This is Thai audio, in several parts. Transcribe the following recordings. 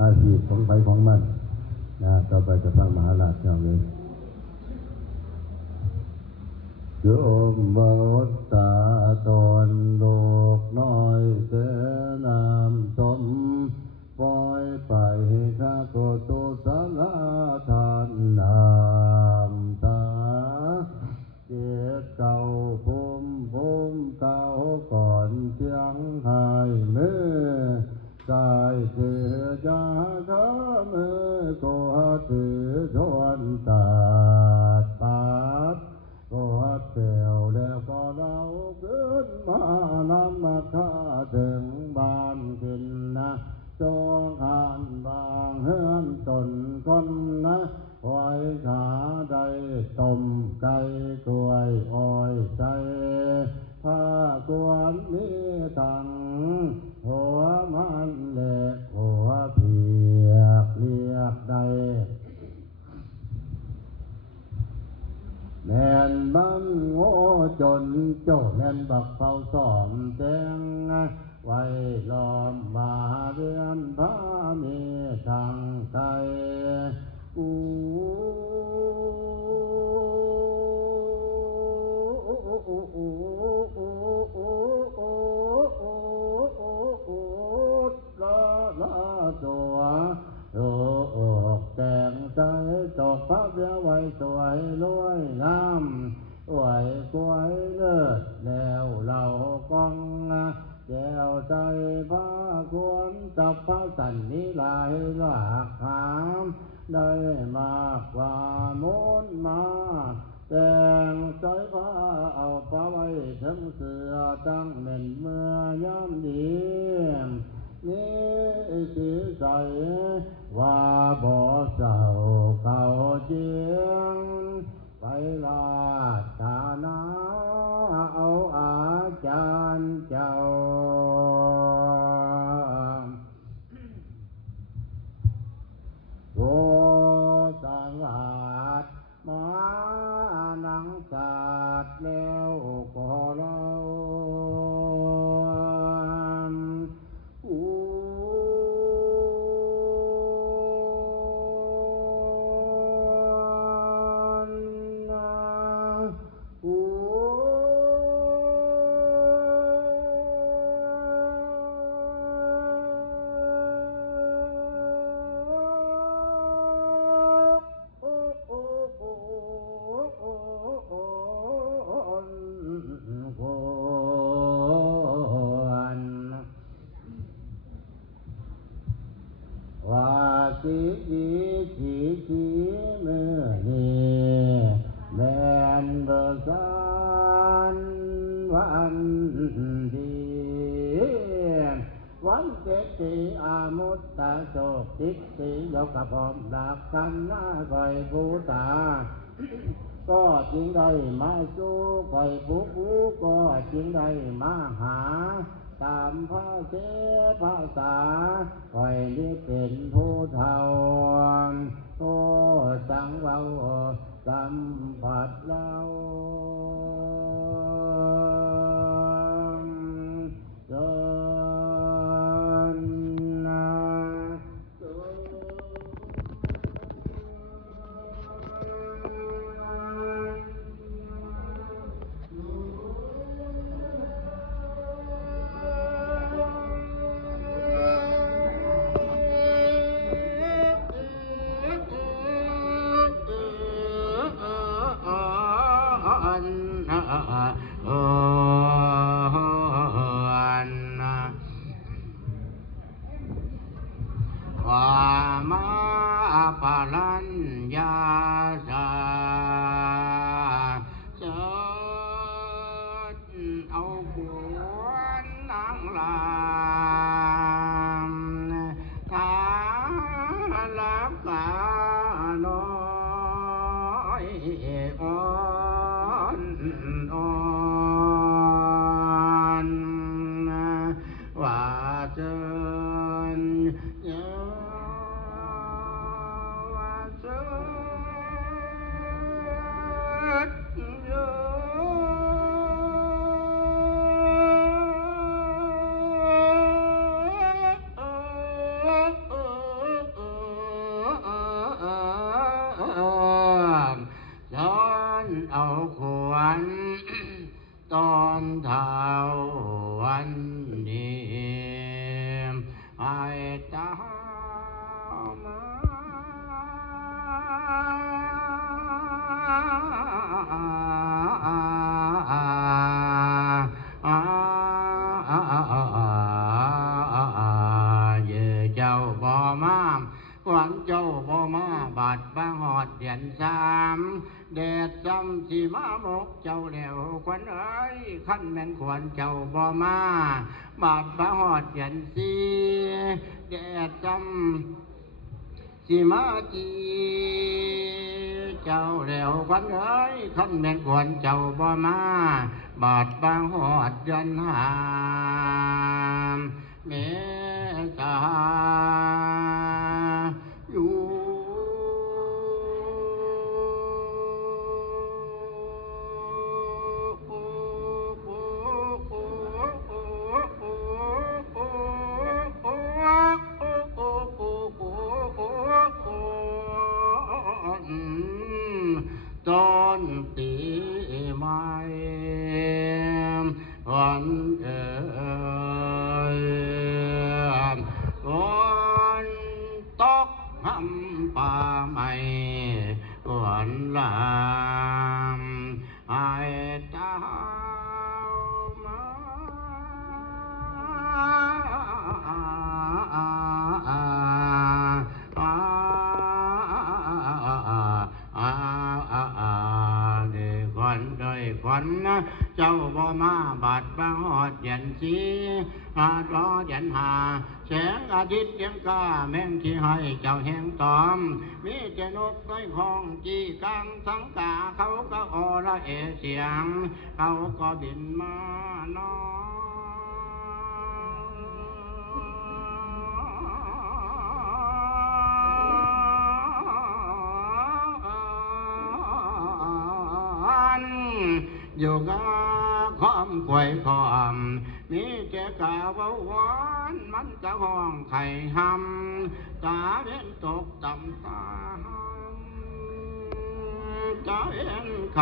อาชีพของใครของมันนะต่อไปจะฟังมหาราชเจ้าเลยโยมบดตาตนโลกน้อยเสนามสมปล่อยไปข้าโกตุสนาทานนามตาเจ็บเก่าภูมิเก่าก่อนเชียงหายเมื่อกายเสือยาเธอมือก็ถือชวนตาปาดก็เตียวแล้วก็เราขึ้นมานำมาข้าถึงบ้านกินนะจงหานบางเฮือนตนคนนะไว้ขาได้ต้มไก่กล้วยอ้อยใจผ้ากวนมีตังหัวมันเล็กหัวเพียกเรียกได้แม่นบังโง่จนโจแม่นบักเฝ้าสอมแจงไว้ล้อมมาเรียนพระมีทางไกลกูตัวอกแต่งใจตกพระเบี้ยไว้สวยรวยงามอวยกวยเลิศแล้วเรากองแก้วใจพระควรจับพระสันนิลายหลากหามได้มากกว่ามุนมาแต่งใจพระเอาพระไว้ถึงเสือตั้งเน่นเมื่อย่ำดีนี่สิใสว่าบ่เศร้าเขาเจียงไปลาฐานะเอาอาจารย์เจ้าโกสังหารมานังศาสตร์แล้วก็เราสีมือนี่แม่นเบิกสารวันดีวันเจ็ดสีอามุตตะโศกติสีโลกพรมดักกันหน้าคอยบูตาก็จึงได้มาสู้คอยผู้ก็จึงได้มาหาตามพระเจ้าภาษาคอยนี้เป็นผู้เท่าโอ้สังเว้าสัมผัสเราจนปาลัญญาสาเจิดเอาขวนนางลามทาลับกาน้อยอ่อนว่าเจิญ ามาเจ้าบ่มาขวัญเจ้าบ่มาบาดบางหอดเดือนสามแดดซ้ำสีมาหมกเจ้าแล้วขวัญเอ้ยขั้นแม่นขวัญเจ้าบ่มาบาดบางหอดเดือนสี่แดดซ้ำสีมาจีเจ้าแล้วขวัญเอ้ยขั้นแม่นขวัญเจ้าบ่มาบาดบางหอดเดือนห้าเมษาอยู่ต้นตีไม้วันเอ๋ยวันตกหำป่าไม้วันลามไอ้เจ้ามาขวัญเจ้าบ่มาบาดบางหอดเย็นสีรอเย็นหาแสงอาทิตย์ยังกาแม่งที่ให้เจ้าแห่งตอมมีแต่นกน้อยของจีกังสังกาเขาก็อระเอเสียงเขาก็บินมาน้อยู่กาความควยความมีแก่กาวหวานมันกะห้องไข่หำตาเห็นตกต่ำตาจะเห็นค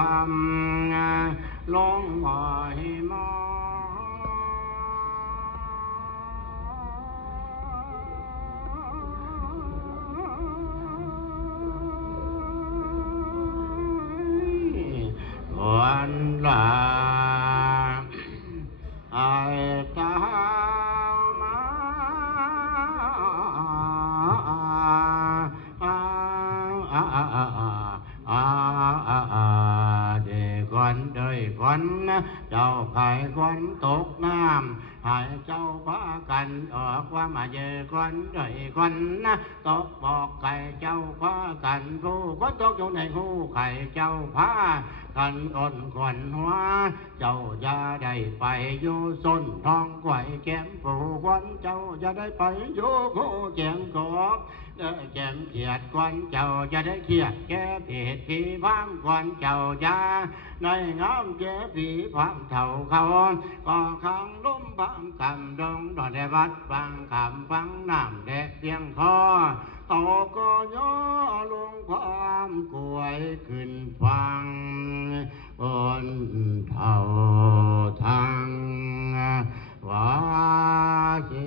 ำลงบ่อยมาวันลาไอ้เจ้ามาเด็กคนเด้ยคนเจ้าไข่คนตกน้ำให้เจ้าพากันออกว่ามาเจอคนเด้ยคนตกบอกไข่เจ้าพากันผู้คนตกอยู่ในหูไข่เจ้าพากันอ่อนขวัญหัวเจ้าอย่าได้ไปอยู่ส้นทองไข่แก้มผู้คนเจ้าอย่าได้ไปอยู่คู่แก้มกบเด้อแก้มเขียดควันเจ้าจะได้เขียดแก่ผิดผีพามควันเจ้าอย่าในน้ำแก่ผีพามเท่าเขาก็ขังลุ่มบังคำดงดอนได้วัดฟังคำฟังน้ำแดดเสียงคอโตก็ย่อลงความกล้วยขึ้นฟังบนเท่าทางว่าสิ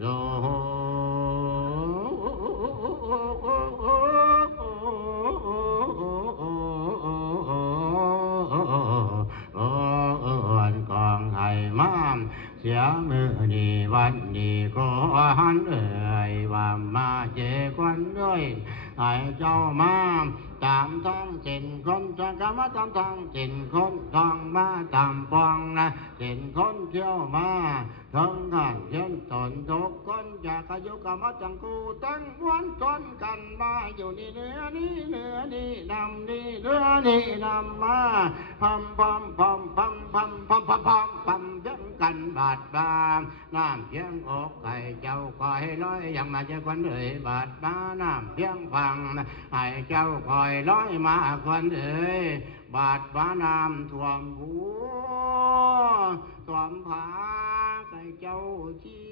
โลกองไห้ม้ามเสียมือนี่วันนี้ก็หันเอ่ยว่ามาเจควันด้วยให้เจ้ามาตามทางเส้นคนจะกมาตามทางเส้นคนทองมาตามปองนะเส้นคนเที่ยวมาทั้งกันเช่นตนทุกคนอยากอายุกรรมจังกูตั้งวันจนกันมาอยู่นี่เนื้อนี่เนื้อนี่นำนี่เนื้อนี่นำมาพัมพัมพัมพัมพัมพัมพัมพัมพัมยังกันบาดบามน้ำเพียงอกไก่เจ้าคอยร้อยยังมาเจอคนเลยบาดบาน้ำเพียงฟังให้เจ้าคอยร้อยมาคนเอ๋ยบาดบาน้ำท่วมหัวท่วมผาไก่เจ้าชี้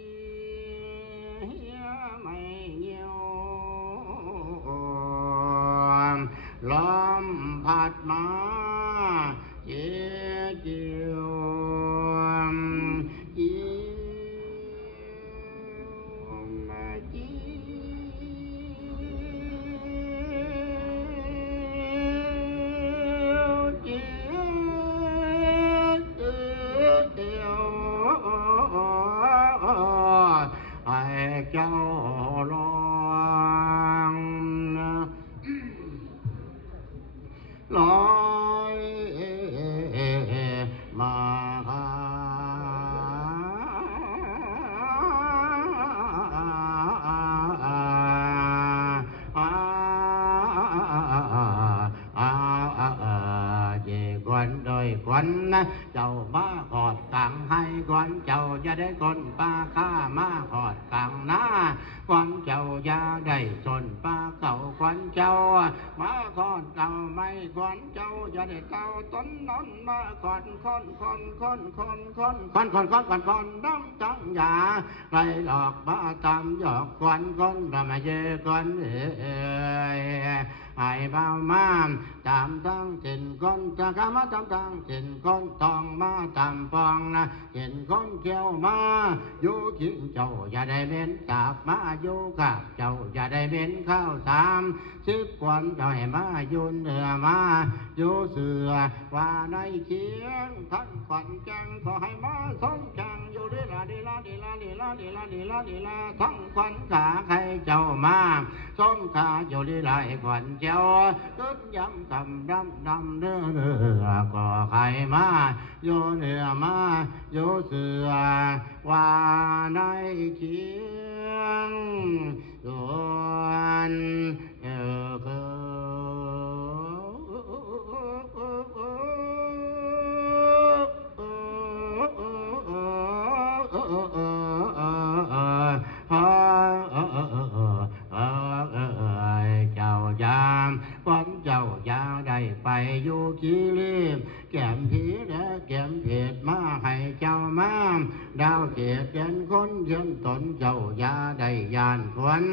ไม่เงียวลมพัดมาเจียว คนเจ้ามาขอดกลางให้ก่อนเจ้าจะได้คนป้าข้ามาขอดกลางหน้าก่อนเจ้าอย่าได้ชนป้าเก่าก่อนเจ้ามาขอดเก่าไม่ก่อนเจ้าจะได้เก่าต้นนอนมาก่อนคนน้ำจังยาไรหลอกบ้าตามหยอกคนทำไมเยอะคนให้เบามาตามตั้งเห็นคนจะกามาตามตั้งเห็นคนทองมาตามฟองนะเห็นคนเขียวมาอยู่กินเจ้าอย่าได้เว้นจากมาอยู่กับเจ้าอย่าได้เว้นข้าว30 วันเจ้าให้มาอยู่เหนือมาอยู่เสือว่าในเคียงทั้งขวัญแจงขอให้มาสมแจงอยู่ดีละทั้งขวัญขาใครเจ้ามาสมขาอยู่ดีละขวัญเจ้าตึ้งย้ำกำดำเนื้อก็ใครมาอยู่เหนือมาอยู่เสือว่าในเคียงส่วนเจ้ายามวันเจ้าอยาได้ไปอยู่กีรีแก้มผีและแก้มเพชรมาให้เจ้ามาดาวเกศเป็นคนเยืนตนเจ้าอยาได้ยานควัน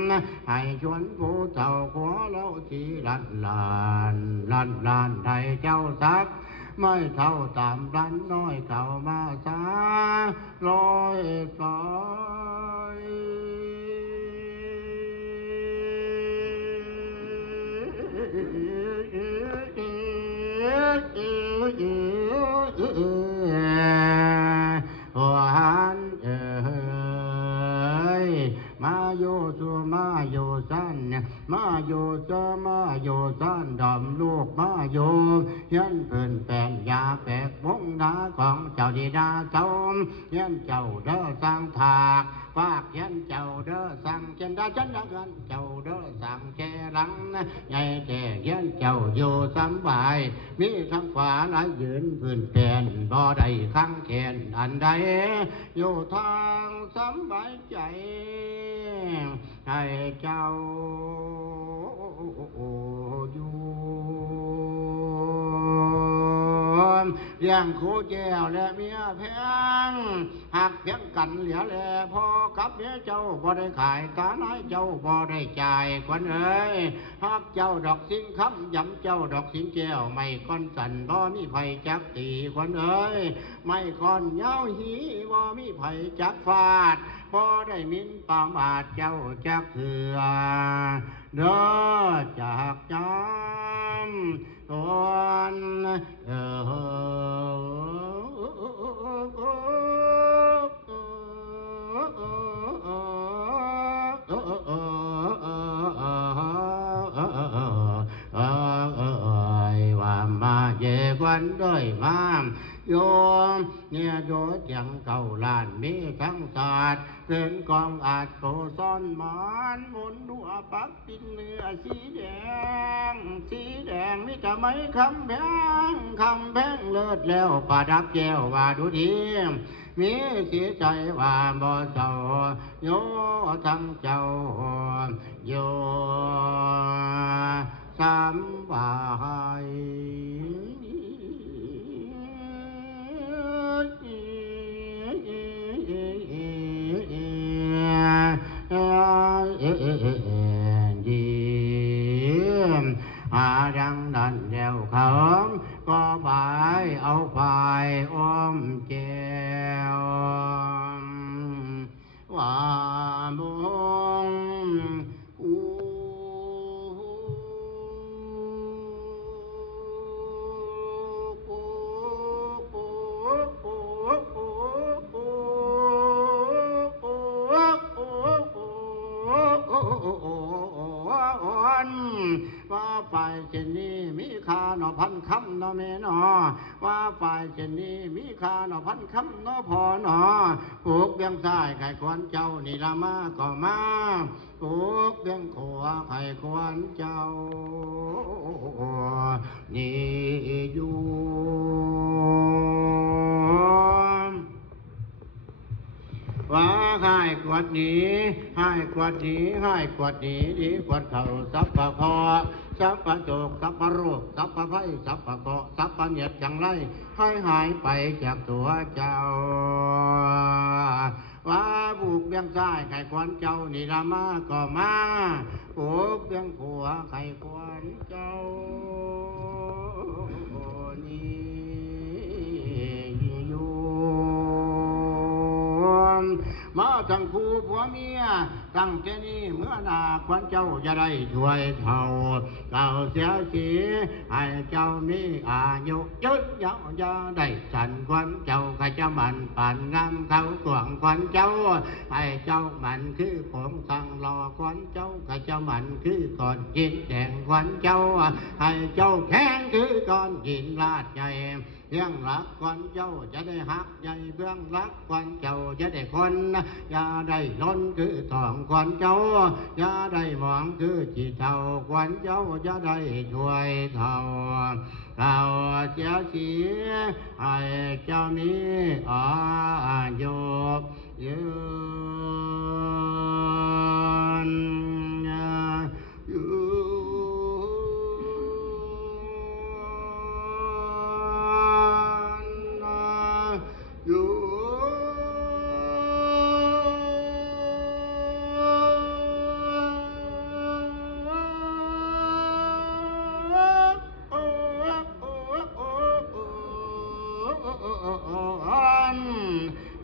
ให้ชวนผู้เจ้าขอเล่าสีลันไทยเจ้าสักไม่เท่าตามดันน้อยเก่ามาสาลอยสอยวันมาโยสัวมาโยสันมาโยเจมาโยสันดอมลูกมาโยยันเพิ่นแปลงยาแปลกวงดาของเจ้าดีดาเจ้ายันเจ้าเด้อสร้างถากฝากยันเจ้าเด้อสั่งเช่นได้ฉันรักกันเจ้าเด้อสั่งแค่รังใหญ่แต่ยันเจ้าอยู่สบายมีทั้งฝาและยืนพื้นแผ่นบ่ได้ข้างแขนอันใดอยู่ทางสบายใจให้เจ้าอยู่เลี้ยงคู่แก้วและเมียแพงหักเพียงกันเหลือแลพอกับเมียเจ้าบ่ได้ขายตาน้อยเจ้าบ่ได้จ่ายควันเอ้ยหักเจ้าดอกสิงคำย้ำเจ้าดอกสิงแก้วไม่ก้อนสันบ่มีไผจักตีควันเอ้ยไม่ก้อนเย้าหีบ่มีไผจักฟาดบ่ได้มินปามาดเจ้าจักเถื่อเด้อจากจำตอนว่ามาเยกวันด้วยมาโยมเนี่ยโยเจียงเก่าลานมีทั้งศาสตร์เกินกองอาจโตซ้อนหมอนหมุนดัวปักตินเนื้อสีแดงมิจะไม่คำแพงเลิศแล้วประดับแก้วว่าดูดีมีเสียใจว่าบ่เจ้าโยทั้งเจ้าโยสามบายดังนั้นเดียวเขาก็ไปเอาไปอ้อมเจียวว่าบุงว่าไปเช่นนี้มีค่าหนอ พันคำเนาะแม่เนาะว่าฝ่ายเช่นนี้มีค่าเนาะพันคำเนาะพอเนาะปลูกเบี้ยงซ้ายไข่ควนเจ้านี่ละมาก็มาปลูกเบี้ยงขวาไข่ควนเจ้านี่อยู่ว่าให้กวดหนีให้กวดหนีให้กวดหนีดีกวดเข่าสัพพะคอสัพพะโจกสัพพะโรคสัพพะไพสัพพะเกาะสัพพะเหยียดจังไรให้หายไปจากตัวเจ้าว่าบุกเบี้ยงซ้ายไข่ควันเจ้านี่ละมาก็มาบุกเบี้ยงขวาไข่ควันเจ้ามาทั้งคู่ผัวเมียตั้งแค่นี้เมื่อนาควันเจ้าจะได้ช่วยเท่าเก่าเสียสีให้เจ้ามีอายุยืนยาวจะได้สันควันเจ้าใครจะมันปั่นงามเขาตวงควันเจ้าให้เจ้ามันคือผงสั่งรอควันเจ้าใครจะมันคือก่อนกินแดงควันเจ้าให้เจ้าแข็งคือก่อนกินลาดใหญ่เบื้องรักควันเจ้าจะได้หักใหญ่เบื้องรักควันเจ้าจะได้คนอย่าได้ล้นคือทองควันเจ้าอย่าได้หมองคือจีเท่าควันเจ้าจะได้ช่วยเท่าเราเจ้าสีให้เจ้ามีอายุยืน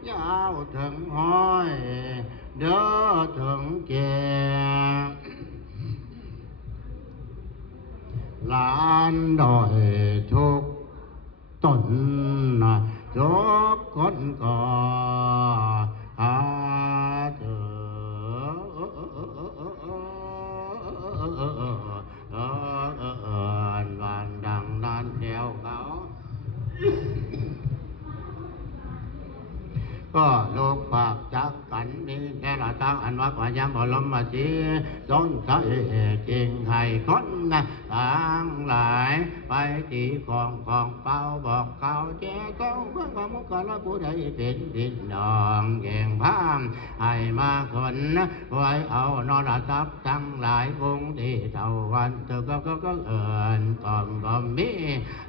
ยาวถึงห้อยเด้อถึงแก่ลานดอยทุกต้นทุกคนก็หาเจอวันดังนั้นเดียวเขาก็ลูกปากจักกันนี้แต่ละทางอันว่าพยามบรมมาสีสนใจจริงให้คนต่างหลายไปตีของเป่าบอกเขาแจ้เก้าเพื่อนความมุกละผู้ใดเป็นดินดองแก่งพามให้มาคนไว้เอานอนทับทั้งหลายคงดีเท่าวันเธอก็เอิญก่อนบ่มี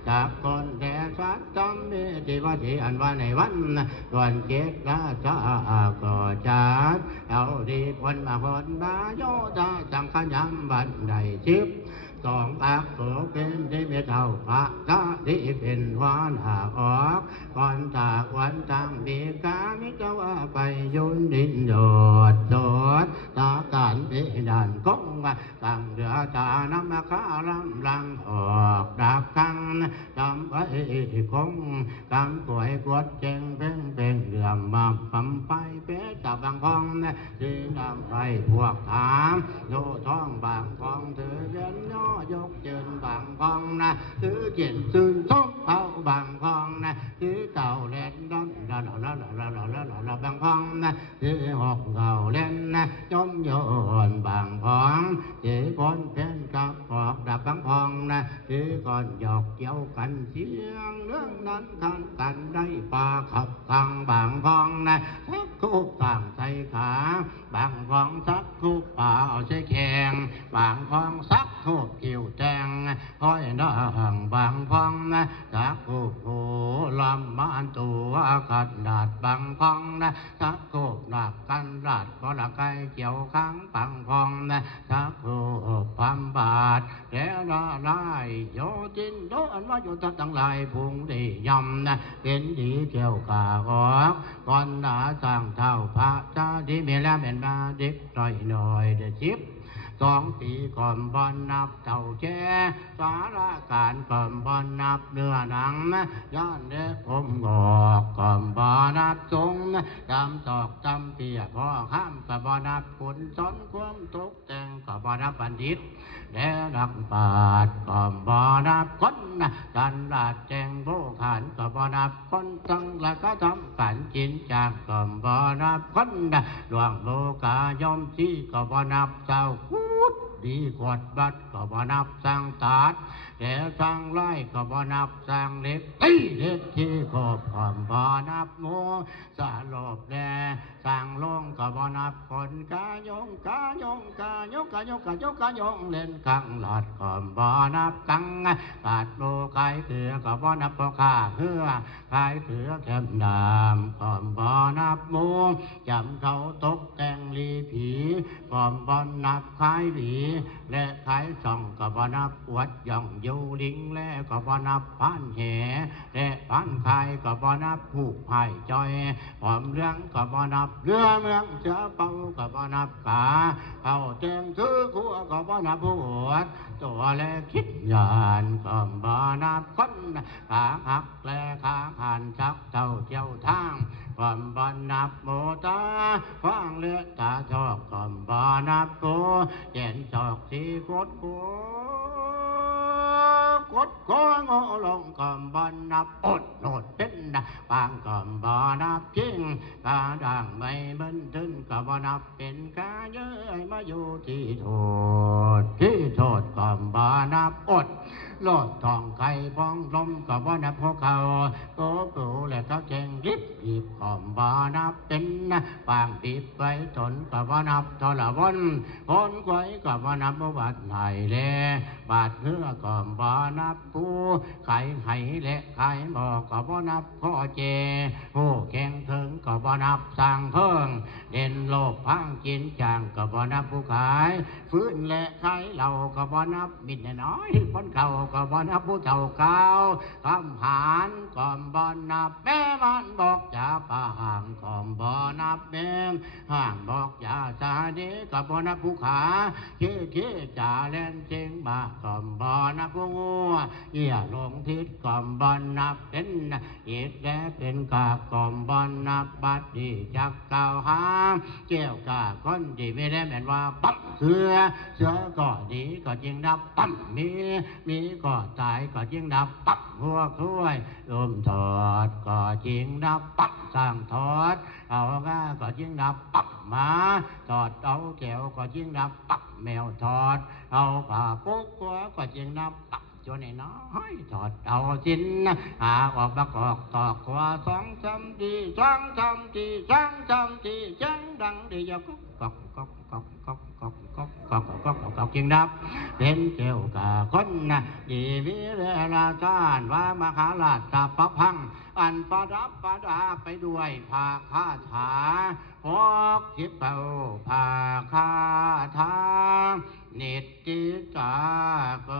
จากคนแต่สัตว์จำมีที่ว่าที่อันว่าในวันวันเกศราชาก็จัดเอาดีคนมาคนบาโยธาสังขยามบันไดชิบสองปากโตเป็นที่ไม่เท่าพระกะที่เป็นวานหาออกก่อนจากวันตั้งดีกามิจะว่าไปยุนดินโดดตาการเป็นด่านกงตั้งเรือตาน้ำมาคาลำลังออกดับคังจำไว้คงกำกวยกวดเจงเพ่งเรือมาปั๊มไปเป๊ะจับบางพองที่นำไปพวกถามโยท้องบางพองถือเย็นย่อยกเจินบางพองถือเขียนซึนส้มเท่าบางพองถือเก่าเล่นด้นละบางพองถือหอกเก่าเล่นจมโยนบางพองถือคนเพ่นกับหอกดับบางพองถือก่อนหยอกเกี่ยวกันเสียงเรื่องนั้นทันกันได้ปลาขับทางบางพองสักคู่ต่างใส่ขาบางพองสักคู่ป่าเอาใส่แข็งบางพองสักคู่กิ่วแตงห้อยน้องบางพองสักคู่โผลำมันตัวขัดดาดบางพองสักคู่หนักกันดาดก็ละไก่เกี่ยวข้างบางพองสักคู่พัมบาดแล้วละลายโยจินโดนว่าอยู่ทั้งหลายพุงดียำเป็นดีเกี่ยวกาออกก่อนหนาสร้างเท่าพระเจ้าดีมีแล้วเป็นมาเด็กหน่อยเด็กชิบ 2 ปีก่อนบอนนับเท่าแก่สาระการก่อนบอนนับเนื้อหนังย้อนเด็กผมงอกก่อนบอนับทรงจำตอกจำเปียพ่อข้ามกับบอนับขุนสนความทุกแต่งกับบอนับบัณฑิตและนักปราชญ์ก่อนบอนับคนกันราชแจงโบขานกับบอนับคนทั้งและก็ทำการจินจากก่อนบอนับคนดวงโลกายอมที่กับบอนับเจ้าพูดดีกวดบัดก็บ่นับสร้างตัดแต่สร้างไร่ก็บ่นับสร้างเล็กตีเล็กที่ขอบความบ่นับโมสาลบแดสร้างลงก็บ่นับคนกายงกายงกายงกายงกายงกายงเล่นกังหลอดก็บ่นับกังกาดโลกายเถือก็บ่นับพอข้าเหือกายเถือแคมดามก็บ่นับโมจำเขาตกแต่งลีผีก็บ่นับคายหลีและขายส่องก็บ่นับอวดย่องอยู่ลิงและก็บ่นับพันแห่และพันขายก็บ่นับผูกไผ่จอยหอมเรื่องก็บ่นับเรือเมืองเสือเป่าก็บ่นับขาเข้าแจงถือขัวก็บ่นับหัวตัวและคิดยานก็บ่นับคนขาหักและขาหันชักเท่าเที่ยวทางความบ่นับโมตาฟังเลือดตาชอกความบ่นับโกเย็นจอกที่กดโกกดโกงอลงความบ่นับอดโนดเป็นปางความบ่นับจริงกาด่างไม่บันทึนก็บ่นับเป็นกาเยอะมาอยู่ที่โทษความบ่นับอดโลดทองไข่พองลมก็บ่นับพวกเขาโกปูและเขาแจงริบหยิบความบ่นับเป็นปางติดไว้ตนก็บ่นับทรวนคนไว้ก็บ่นับบาดไหลแลบาดเนื้อก็บ่นับผู้ไข่ไห้และไข่บ่ก็บ่นับข้อเจโหแข่งถึงก็บ่นับสร้างเพิ่งเด่นโลกพังกินจางก็บ่นับผู้ขายฟื้นและไข่เหล่าก็บ่นับมิดน้อยพ้นเก่าก็บ่นับผู้เฒ่าเก่าคำหารก็บ่นับแม่มันบอกจะป่าห่างก็บ่นับแม่ห่างบอกอย่าสาดีก็บ่นับผู้ขาเที่จ่าเล่นเจงมาก็บ่นับผู้งัวเหี้ยลงทิศก็บ่นับเป็นอีกแล้วเป็นกาก็บ่นับบัดดีจักเก่าหาเจ้ากาคนที่ไม่ได้แม่นว่าปั๊บเสือก็ดีก็ยิ่งนับปั๊บมีก็ตายก็ยิ่งนับปั๊บหัวคุ้ยถอดก็ยิ่งนับปั๊บสร้างถอดเอาง่าก็ยิ่งนับปั๊บมาถอดเอาแก้วก็ยิ่งนับปั๊บแมวถอดเอาผ้าปุ๊กก็ยิ่งนับปั๊บจนน้อยถอดเอาจินหาออกประกอบตอกว่า2 3 ที2 3 ที2 3 ทีจังดังดียกก็กินดับเป็นเกี่ยวกับคนดีวิเวลาการว่ามหาราชจับประพังอันประดับประดาไปด้วยภาคาถาพกคิดเป่าภาคาถานิติจากร